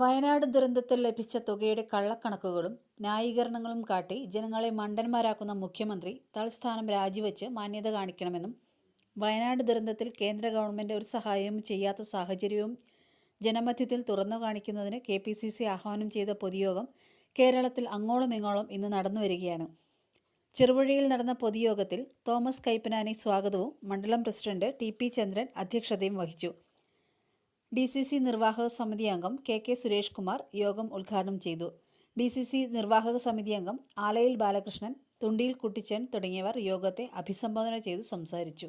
വയനാട് ദുരന്തത്തിൽ ലഭിച്ച തുകയുടെ കള്ളക്കണക്കുകളും ന്യായീകരണങ്ങളും കാട്ടി ജനങ്ങളെ മണ്ടന്മാരാക്കുന്ന മുഖ്യമന്ത്രി തൽസ്ഥാനം രാജിവെച്ച് മാന്യത കാണിക്കണമെന്നും വയനാട് ദുരന്തത്തിൽ കേന്ദ്ര ഗവൺമെൻറ് ഒരു സഹായവും ചെയ്യാത്ത സാഹചര്യവും ജനമധ്യത്തിൽ തുറന്നു കാണിക്കുന്നതിന് KPCC ആഹ്വാനം ചെയ്ത പൊതുയോഗം കേരളത്തിൽ അങ്ങോളം ഇങ്ങോളം ഇന്ന് നടന്നു വരികയാണ്. ചെറുപുഴയിൽ നടന്ന പൊതുയോഗത്തിൽ തോമസ് കൈപ്പനാനി സ്വാഗതവും മണ്ഡലം പ്രസിഡന്റ് TP ചന്ദ്രൻ അധ്യക്ഷതയും വഹിച്ചു. DCC നിർവാഹക സമിതി അംഗം KK സുരേഷ് കുമാർ യോഗം ഉദ്ഘാടനം ചെയ്തു. DCC നിർവാഹക സമിതി അംഗം ആലയിൽ ബാലകൃഷ്ണൻ, തുണ്ടിയിൽ കുട്ടിച്ചൻ തുടങ്ങിയവർ യോഗത്തെ അഭിസംബോധന ചെയ്തു സംസാരിച്ചു.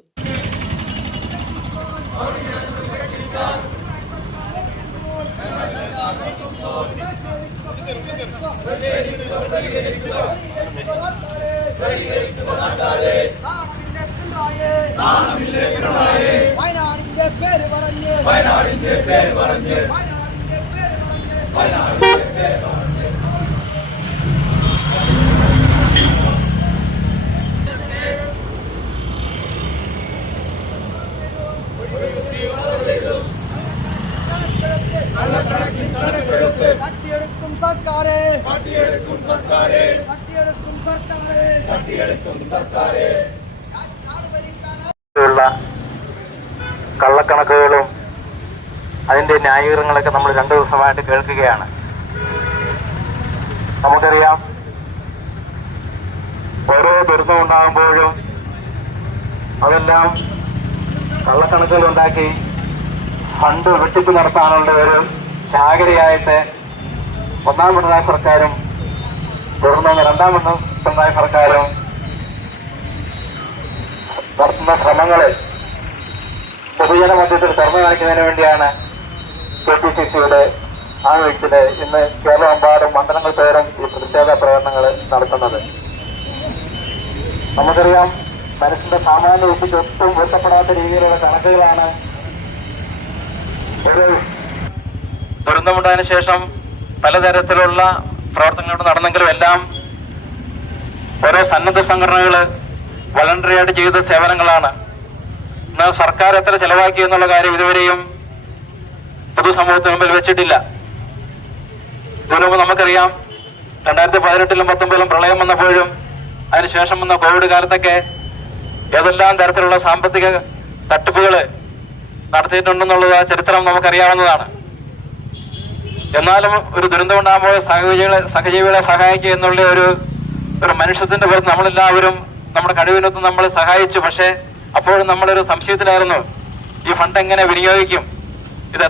കള്ളക്കണക്കുകളും അതിന്റെ ന്യായീകരണങ്ങളൊക്കെ നമ്മൾ 2 ദിവസമായിട്ട് കേൾക്കുകയാണ്. നമുക്കറിയാം, ഓരോ ദുരിതം ഉണ്ടാകുമ്പോഴും അതെല്ലാം കള്ളക്കണക്കുകൾ ഉണ്ടാക്കി ഫണ്ട് വെട്ടിപ്പ് നടത്താനുള്ള ഒരു ചാകരയായിട്ട് ഒന്നാം പിണറായി സർക്കാരും തുടർന്ന് രണ്ടാം പിണറായി സർക്കാരും നടത്തുന്ന ശ്രമങ്ങളെ പൊതുജന മധ്യത്തിൽ തുറന്നു കാണിക്കുന്നതിന് വേണ്ടിയാണ് KPCCയുടെ ആവേശത്തില് ഇന്ന് കേരളമെമ്പാടും മണ്ഡലങ്ങൾ തോറും ഈ പ്രതിഷേധ പ്രകടനങ്ങൾ നടത്തുന്നത്. നമുക്കറിയാം, മനുഷ്യന്റെ സാമാന്യ ബുദ്ധിക്ക് ഒട്ടും പൊരുത്തപ്പെടാത്ത രീതിയിലുള്ള കണക്കുകളാണ് ഒരു ദുരന്തമുണ്ടായതിനു ശേഷം പലതരത്തിലുള്ള പ്രവർത്തനങ്ങൾ നടന്നെങ്കിലും എല്ലാം ഓരോ സന്നദ്ധ സംഘടനകൾ വളണ്ടറി ആയിട്ട് ചെയ്ത സേവനങ്ങളാണ്. എന്നാൽ സർക്കാർ എത്ര ചെലവാക്കി എന്നുള്ള കാര്യം ഇതുവരെയും പൊതുസമൂഹത്തിന് മുമ്പിൽ വെച്ചിട്ടില്ല. ഇതിനുമുമ്പ് നമുക്കറിയാം, 2018-ലും 2019-ലും പ്രളയം വന്നപ്പോഴും അതിനുശേഷം വന്ന കോവിഡ് കാലത്തൊക്കെ ഏതെല്ലാം തരത്തിലുള്ള സാമ്പത്തിക തട്ടിപ്പുകൾ നടത്തിയിട്ടുണ്ടെന്നുള്ളത് ആ ചരിത്രം നമുക്കറിയാവുന്നതാണ്. എന്നാലും ഒരു ദുരന്തമുണ്ടാകുമ്പോൾ സഹജീവികളെ സഹായിക്കുക എന്നുള്ള ഒരു മനുഷ്യത്തിന്റെ പുറത്ത് നമ്മളെല്ലാവരും നമ്മുടെ കഴിവിനൊത്ത് നമ്മൾ സഹായിച്ചു. പക്ഷേ അപ്പോഴും നമ്മളൊരു സംശയത്തിലായിരുന്നു, ഈ ഫണ്ട് എങ്ങനെ വിനിയോഗിക്കും, ഇത്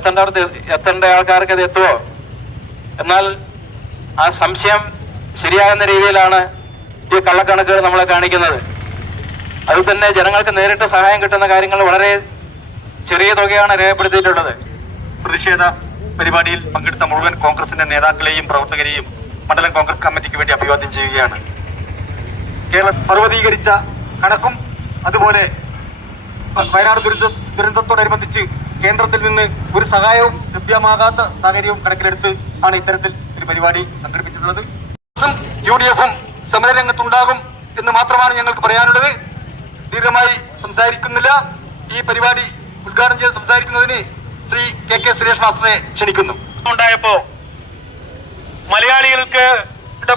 എത്തേണ്ട ആൾക്കാർക്ക് ഇത് എത്തുമോ? എന്നാൽ ആ സംശയം ശരിയാകുന്ന രീതിയിലാണ് ഈ കള്ളക്കണക്കുകൾ നമ്മളെ കാണിക്കുന്നത്. അതിൽ തന്നെ ജനങ്ങൾക്ക് നേരിട്ട് സഹായം കിട്ടുന്ന കാര്യങ്ങൾ വളരെ ചെറിയ തുകയാണ് രേഖപ്പെടുത്തിയിട്ടുള്ളത്. പ്രതിഷേധ പരിപാടിയിൽ പങ്കെടുത്ത മുഴുവൻ കോൺഗ്രസിന്റെ നേതാക്കളെയും പ്രവർത്തകരെയും മണ്ഡലം കോൺഗ്രസ് കമ്മിറ്റിക്ക് വേണ്ടി അഭിവാദ്യം ചെയ്യുകയാണ്. കേരളം പർവ്വതീകരിച്ച കണക്കും അതുപോലെ വയനാട് ദുരന്തത്തോടനുബന്ധിച്ച് കേന്ദ്രത്തിൽ നിന്ന് ഒരു സഹായവും ലഭ്യമാകാത്ത സാഹചര്യവും കണക്കിലെടുത്ത് ആണ് ഇത്തരത്തിൽ ഒരു പരിപാടി സംഘടിപ്പിച്ചിട്ടുള്ളത്. UDF-ഉം സമരരംഗത്തുണ്ടാകും എന്ന് മാത്രമാണ് ഞങ്ങൾക്ക് പറയാനുള്ളത്. ദീർഘമായി സംസാരിക്കുന്നില്ല. ഈ പരിപാടി ഉദ്ഘാടനം ചെയ്ത് സംസാരിക്കുന്നതിന് ശ്രീ KK സുരേഷ് മാസ്റ്ററെ ക്ഷണിക്കുന്നു. ഉണ്ടായപ്പോ മലയാളികൾക്ക്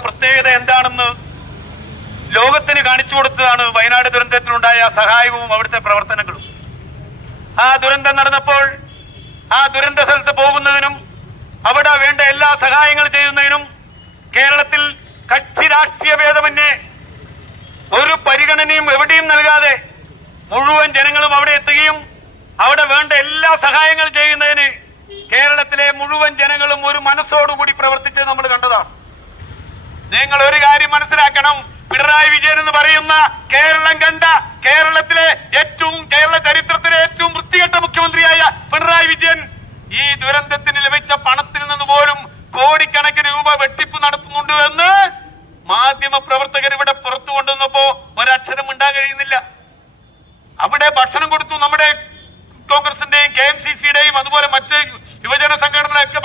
പ്രത്യേകത എന്താണെന്ന് ലോകത്തിന് കാണിച്ചു കൊടുത്തതാണ് വയനാട് ദുരന്തത്തിലുണ്ടായ സഹായവും അവിടുത്തെ പ്രവർത്തനങ്ങളും. ആ ദുരന്തം നടന്നപ്പോൾ ആ ദുരന്ത സ്ഥലത്ത് പോകുന്നതിനും അവിടെ വേണ്ട എല്ലാ സഹായങ്ങൾ ചെയ്യുന്നതിനും കേരളത്തിൽ കക്ഷി രാഷ്ട്രീയ ഭേദമന്യേ ഒരു പരിഗണനയും എവിടെയും നൽകാതെ മുഴുവൻ ജനങ്ങളും അവിടെ എത്തുകയും അവിടെ വേണ്ട എല്ലാ സഹായങ്ങളും ചെയ്യുന്നതിന് കേരളത്തിലെ മുഴുവൻ ജനങ്ങളും ഒരു മനസ്സോടുകൂടി പ്രവർത്തിച്ച് നമ്മൾ കണ്ടതാണ്. നിങ്ങൾ ഒരു കാര്യം മനസ്സിലാക്കണം, പിണറായി വിജയൻ എന്ന് പറയുന്ന കേരളം കണ്ട കേരള ചരിത്രത്തിലെ ഏറ്റവും വൃത്തികെട്ട മുഖ്യമന്ത്രിയായ പിണറായി വിജയൻ ഈ ദുരന്തത്തിന് ലഭിച്ച പണത്തിൽ നിന്ന് പോലും കോടിക്കണക്കിന് രൂപ വെട്ടിപ്പ് നടത്തുന്നുണ്ട് എന്ന് മാധ്യമ പ്രവർത്തകർ ഇവിടെ പുറത്തു കൊണ്ടുവന്നപ്പോ ഒരക്ഷരം ഉണ്ടാകാൻ കഴിയുന്നില്ല. അവിടെ ഭക്ഷണം കൊടുത്തു, നമ്മുടെ കോൺഗ്രസിന്റെയും KMCC-യുടെയും അതുപോലെ മറ്റ് യുവജന സംഘടനകളൊക്കെ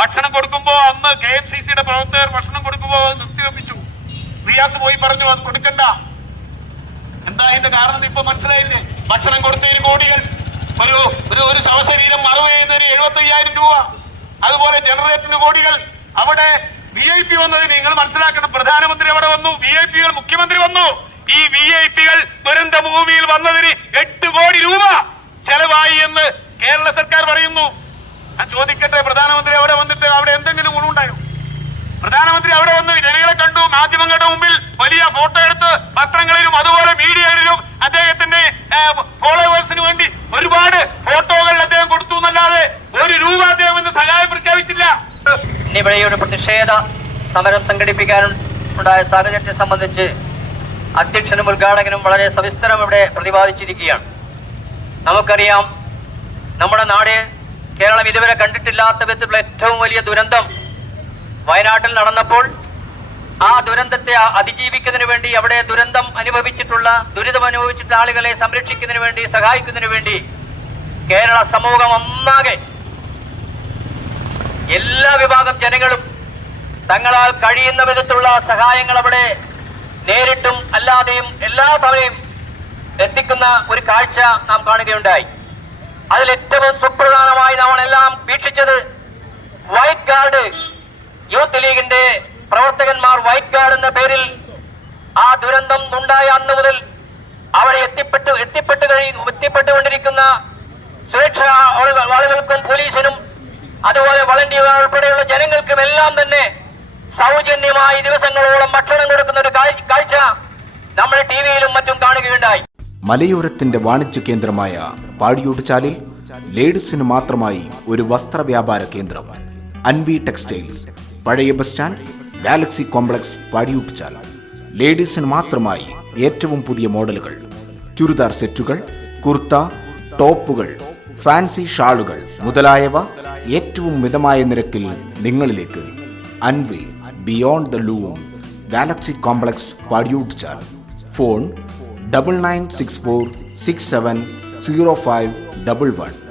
ഭക്ഷണം കൊടുക്കുമ്പോ അന്ന് KMCC-യുടെ പ്രവർത്തകർ ഭക്ഷണം കൊടുക്കുമ്പോ നിർത്തിവെപ്പിച്ചു. റിയാസ് പോയി പറഞ്ഞു അത് കൊടുക്കണ്ട. എന്താ അതിന്റെ കാരണം ഇപ്പൊ മനസ്സിലായില്ലേ? ഭക്ഷണം കൊടുത്തതിന് കോടികൾ, ഒരു ശവശരീരം മറവ് ചെയ്യുന്നതിന് 75,000 രൂപ, അതുപോലെ ജനറേറ്ററിന് കോടികൾ. അവിടെ VIP വന്നതിന് നിങ്ങൾ മനസ്സിലാക്കണം, പ്രധാനമന്ത്രി അവിടെ വന്നു, VIP മുഖ്യമന്ത്രി വന്നു. ഈ VIP ദുരന്ത ഭൂമിയിൽ വന്നതിന് 8 കോടി രൂപ ചെലവായി എന്ന് കേരള സർക്കാർ പറയുന്നു. ഞാൻ ചോദിക്കട്ടെ, പ്രധാനമന്ത്രി അവിടെ വന്നിട്ട് അവിടെ എന്തെങ്കിലും ഗുണമുണ്ടായോ? പ്രധാനമന്ത്രി അവിടെ വന്ന് ജനങ്ങളെ കണ്ടു, മാധ്യമങ്ങളുടെ മുമ്പിൽ വലിയ ഫോട്ടോ എടുത്ത് പത്രങ്ങളിലും അതുപോലെ മീഡിയകളിലും അദ്ദേഹത്തിന്റെ ഫോളോവേഴ്സിന് വേണ്ടി ഒരുപാട് ഫോട്ടോകൾ അദ്ദേഹം കൊടുത്തു എന്നല്ലാതെ 1 രൂപ അദ്ദേഹം ഇന്ന് സഹായം പ്രഖ്യാപിച്ചില്ല. ഇവിടെ ഒരു പ്രതിഷേധ സമരം സംഘടിപ്പിക്കാനുണ്ടായ സാഹചര്യത്തെ സംബന്ധിച്ച് അധ്യക്ഷനും ഉദ്ഘാടകനും വളരെ സവിസ്തരം ഇവിടെ പ്രതിപാദിച്ചിരിക്കുകയാണ്. നമുക്കറിയാം, നമ്മുടെ നാട് കേരളം ഇതുവരെ കണ്ടിട്ടില്ലാത്ത വിധത്തിലുള്ള ഏറ്റവും വലിയ ദുരന്തം വയനാട്ടിൽ നടന്നപ്പോൾ ആ ദുരന്തത്തെ അതിജീവിക്കുന്നതിന് വേണ്ടി, അവിടെ ദുരന്തം അനുഭവിച്ചിട്ടുള്ള ആളുകളെ സംരക്ഷിക്കുന്നതിന് വേണ്ടി, സഹായിക്കുന്നതിന് വേണ്ടി കേരള സമൂഹം ഒന്നാകെ എല്ലാ വിഭാഗം ജനങ്ങളും തങ്ങളാൽ കഴിയുന്ന വിധത്തിലുള്ള സഹായങ്ങൾ അവിടെ നേരിട്ടും അല്ലാതെയും എല്ലാ തവണയും എത്തിക്കുന്ന ഒരു കാഴ്ച നാം കാണുകയുണ്ടായി. അതിൽ ഏറ്റവും സുപ്രധാനമായി നമ്മളെല്ലാം വീക്ഷിച്ചത് വൈറ്റ് ഗാർഡ്, യൂത്ത് ലീഗിന്റെ പ്രവർത്തകന്മാർ വൈറ്റ് ഗാർഡ് എന്ന പേരിൽ ആ ദുരന്തം ഉണ്ടായ അന്ന് മുതൽ അവിടെ എത്തിപ്പെട്ടുകൊണ്ടിരിക്കുന്ന സുരക്ഷാ ആളുകൾക്കും പോലീസിനും അതുപോലെ വളണ്ടിയർ ഉൾപ്പെടെയുള്ള ജനങ്ങൾക്കും എല്ലാം തന്നെ സൗജന്യമായി ദിവസങ്ങളോളം ഭക്ഷണം കൊടുക്കുന്ന ഒരു കാഴ്ച നമ്മൾ ടിവിയിലും മറ്റും കാണുകയുണ്ടായി. മലയോരത്തിന്റെ വാണിജ്യ കേന്ദ്രമായ പാടിയോട് ചാലിൽ ലേഡീസിന് മാത്രമായി ഒരു വസ്ത്രവ്യാപാര കേന്ദ്രം അൻവി ടെക്സ്റ്റൈൽസ്, പഴയ ബസ് സ്റ്റാൻഡ്, ഗാലക്സി കോംപ്ലക്സ്, പാടിയോട് ചാൽ. ലേഡീസിന് മാത്രമായി ഏറ്റവും പുതിയ മോഡലുകൾ, ചുരിദാർ സെറ്റുകൾ, കുർത്ത, ടോപ്പുകൾ, ഫാൻസി ഷാളുകൾ മുതലായവ ഏറ്റവും മിതമായ നിരക്കിൽ നിങ്ങളിലേക്ക്. Anvi beyond the loom, galaxy complex, Padiyotchal. Phone 9964670511.